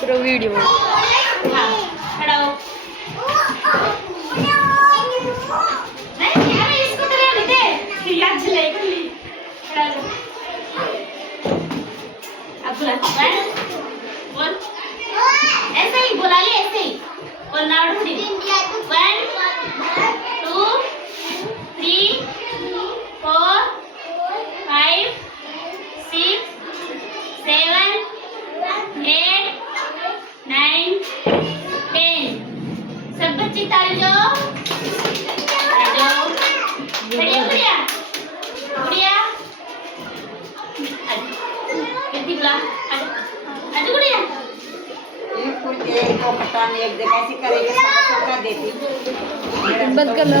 पूरा वीडियो। हाँ खड़ा हो। नहीं यार इसको तो रहने दे याद जलाएगी। खड़ा हो। अब बोला बोल ऐसे ही बोला ले ऐसे ही बोल ना उड़ी 1 2 3 4 5 6 7 8 9 10 सब बच्चे ताली जाओ बढ़िया बढ़िया बढ़िया कितनी बुला आज बढ़िया एक फूल एक दो खटान एक जगह से करेंगे सब का देती बंद करना।